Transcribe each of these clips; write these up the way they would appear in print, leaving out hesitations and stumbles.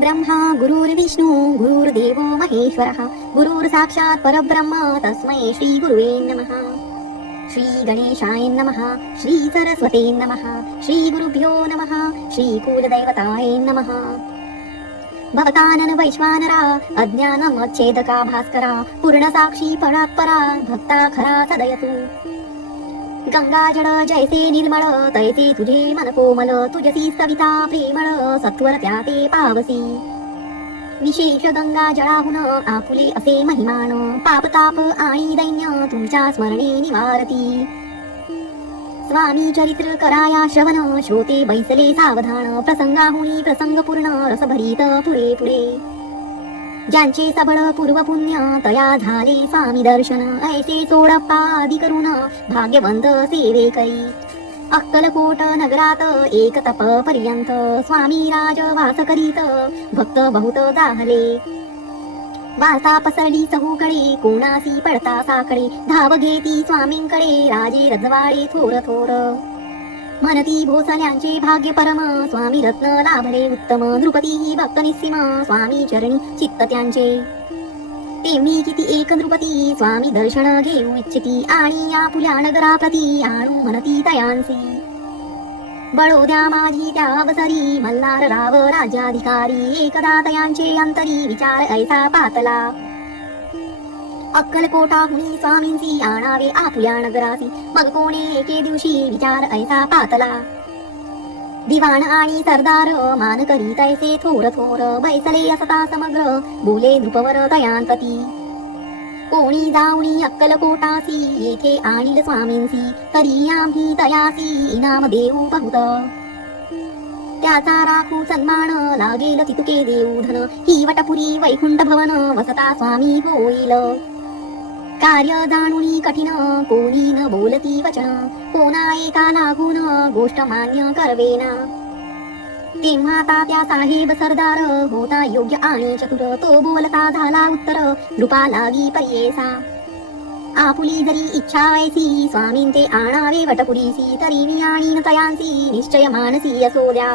गुरुर्ब्रह्मा गुरुर्विष्णू गुरुर्देवो महेश्वरः गुरुर्साक्षात् परब्रह्म तस्मै श्री गुरुवे नमः. श्री गणेशाय नमः. श्री सरस्वते नमः. श्री गुरुभ्यो नमः. श्री कुलदैवताय नमः. भवतानन वैश्वानरा अज्ञानमच्छेदका भास्करा पूर्णसाक्षी परात्परा भक्ता खरा सदयतु. गंगा जड जैसे निर्मळ तैसे तुझे मन कोमल तुझसी सविता प्रेमळ सत्वर त्याते पावसी. विशेष गंगा जळाहून आपुले असे महिमान पापताप आणि दैन्य तुमच्या स्मरणे निवारती. स्वामी चरित्र कराया श्रवण श्रोते बैसले सावधान प्रसंगाहुनी प्रसंगपूर्ण रसभरीत पुरे पुरे. ज्यांचे सबळ पूर्व पुण्य तया झाले स्वामी दर्शन ऐसे सोडप्पा आदी करून भाग्यवंत सेवेकरी. अक्कलकोट नगरात एक तप पर्यंत स्वामी राज वास करीत भक्त बहुत जाहले. वार्ता पसरली चहूकडे कोणासी पडता साकडे धाव घेती स्वामींकडे राजे रजवाडे थोर थोर. म्हणती भोसल्यांचे भाग्य परम स्वामी रत्न लाभले उत्तम नृपती भक्त निस्सीम स्वामी चरणी चित्त त्यांचे. तेमी किती एक नृपती स्वामी दर्शन घेऊ इच्छिती आणि या पुल्या नगराप्रती आणू म्हणती तयांसी. बळोद्या माझी त्या अवसरी मल्हार राव राज्याधिकारी एकदा तयांचे अंतरी विचार ऐसा पातला. अक्कलकोटाहुनी स्वामींची आणावे आपुल्या नगरासी मग कोणे एके दिवशी विचार ऐसा पातला. दिवाण आणि सरदार मान करी तैसे थोर थोर बैसले असता समग्र बोले नृपवर तयांतती. कोणी जाऊनी अक्कलकोटासी येथे आणील स्वामींसी तरी आम्ही तयासी इनाम देऊ बहुत. त्याचा राखू सन्मान लागेल तितुके देऊ धन ही वटपुरी वैकुंठ भवन वसता स्वामी होईल. कार्य जाणुनी कठीण कोणी न बोलती वचन कोणा एका लागून गोष्ट मान्य करवेना. तेव्हा तात्या साहेब सरदार होता योग्य आणि चतुर तो बोलता झाला उत्तर नृपा लागी पर्येसा. आपुली जरी इच्छा ऐसी स्वामीं ते आणावे वटपुरीसी तरी मी आणीन तयांसी निश्चय मानसी असोद्या.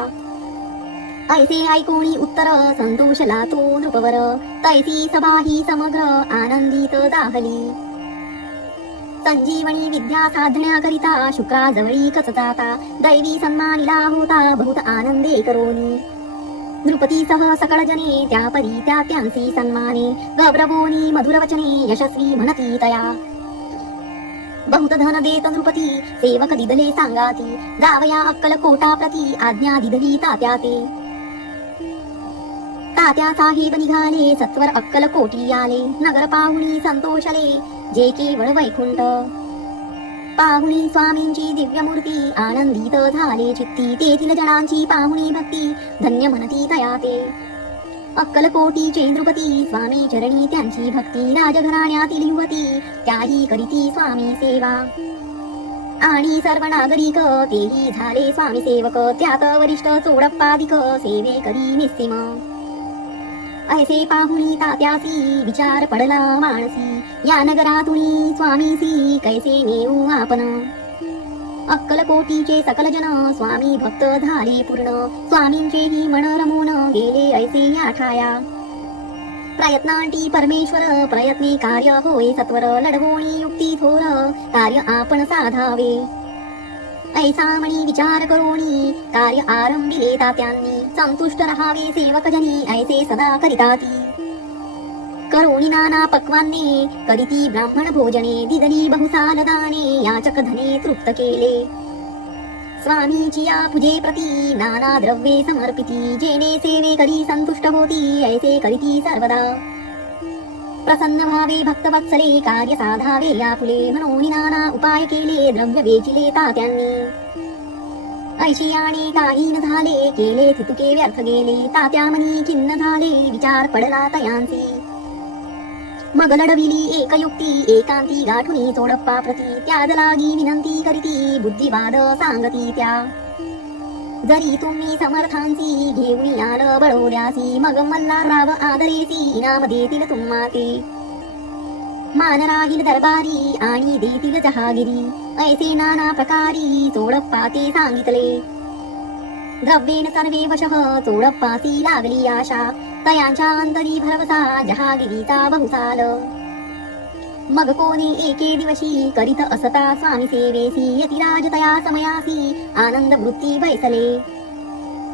ऐसे ऐकोणी उत्तर संतोषला तो नृपवर तैसी सभा ही समग्र आनंदित दाहली. संजीवनी विद्या साधण्याकरिता शुक्राजवळी कचताता दैवी सन्मानिला होता बहुत आनंदे करोनी. नृपतीसह सकळ जने त्या परी त्या त्यांसी सन्माने गौरवोनी मधुरवचने यशस्वी म्हणती तया. बहुत धन देत नृपती सेवक दिदले सांगाती जावया अक्कलकोटा प्रती आज्ञा दिदली तात्या ते. तात्या साहेब निघाले सत्वर अक्कलकोटी आले नगर पाहुणी संतोषले जे केवळ वैकुंठ. पाहुणी स्वामींची दिव्यमूर्ती आनंदित झाले चित्ती तेथील जनांची पाहुणी भक्ती धन्य म्हणती तया ते. अक्कलकोटीचे नृपती स्वामी चरणी त्यांची भक्ती राजघराण्यातील युवती त्याही करीती स्वामी सेवा. आणि सर्व नागरिक तेही झाले स्वामी सेवक त्यात वरिष्ठ चोडप्पादिक सेवे करी निस्सीम. ऐसे पाहुणी तात्यासी विचार पडला मानसी या नगरातुनी स्वामीसी कैसे नेऊ आपण. अक्कलकोटीचे सकल जन स्वामी भक्त झाले पूर्ण स्वामींचेही मन रमून गेले ऐसे या ठाया. प्रयत्नांटी परमेश्वर प्रयत्नी कार्य होय सत्वर लढवोणी युक्ती थोर कार्य आपण साधावे. ऐसा मणी विचार करोणी कार्य आरंभिले तात्यांनी संतुष्ट रहावे सेवकजनी ऐसे सदा करिताती. करोणी नाना पक्वान्ने करीती ब्राह्मण भोजने दिदली बहुसाल दाने याचक धने तृप्त केले. स्वामीची या पूजे प्रती नाना द्रव्ये समर्पिती जेने सेवे करी संतुष्ट होती ऐसे करीती सर्वदा. प्रसन्न भावे भक्तवत्सले कार्य साधावे यापुले म्हणून नाना उपाय केले द्रव्य वेचिले तात्यांनी. ऐशियाने काही न झाले केले तितुके व्यर्थ गेले तात्या मनी खिन्न झाले विचार पडला तयांसी. मग लढविली एक युक्ती एकांती गाठुनी चोडप्पा प्रती त्याज लागी विनंती करीती बुद्धिवाद सांगती त्या. जरी तुम्ही समर्थांची घेऊन याल बळोद्यासी मग मल्हारराव आदरेसी इनाम देतील तुम्हा ते. मान राहील दरबारी आणि देतील जहागिरी ऐसे नाना प्रकारी चोडप्पा ते सांगितले. द्रव्येण सर्वे वशः चोडप्पासी लागली आशा तयांच्या अंतरी भरवसा जहागिरीचा बहुसाल मग कोणी एके दिवशी करीत असता स्वामी सेवेसी यतिराज तया समयासी आनंद वृत्ती बैसले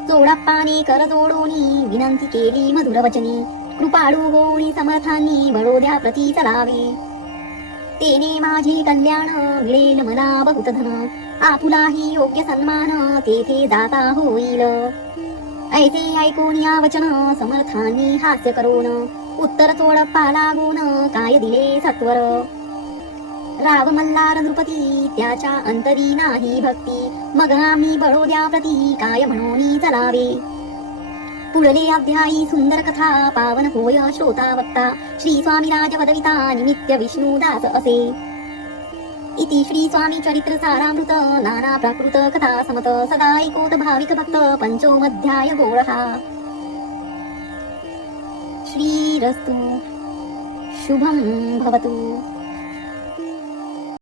चोडप्पाने कर जोडोनी विनंती केली मधुर वचनी कृपाळू होणी समर्थांनी बडोद्या प्रती चलावे तेने माझे कल्याण मिळेल मला बहुत धन आपुलाही योग्य सन्मान तेथे जाता होईल ऐसे ऐकून या वचन समर्थांनी हास्य करून उत्तर चोडप्पा लागून काय दिले सत्वर राव मल्हार नृपती त्याच्या अंतरी नाही भक्ती मग आम्ही बडोद्या प्रती काय म्हणून चलावे पुढले अध्यायी सुंदर कथा पावन होय श्रोता वक्ता श्री स्वामी राजवदविता निमित्य विष्णुदास असे इति श्री स्वामी चरित्र सारामृत नाना प्राकृत कथा समत सदा ऐकोत भाविक भक्त पंचोमध्याय गोळहा श्रीरस्तु शुभं भवतु।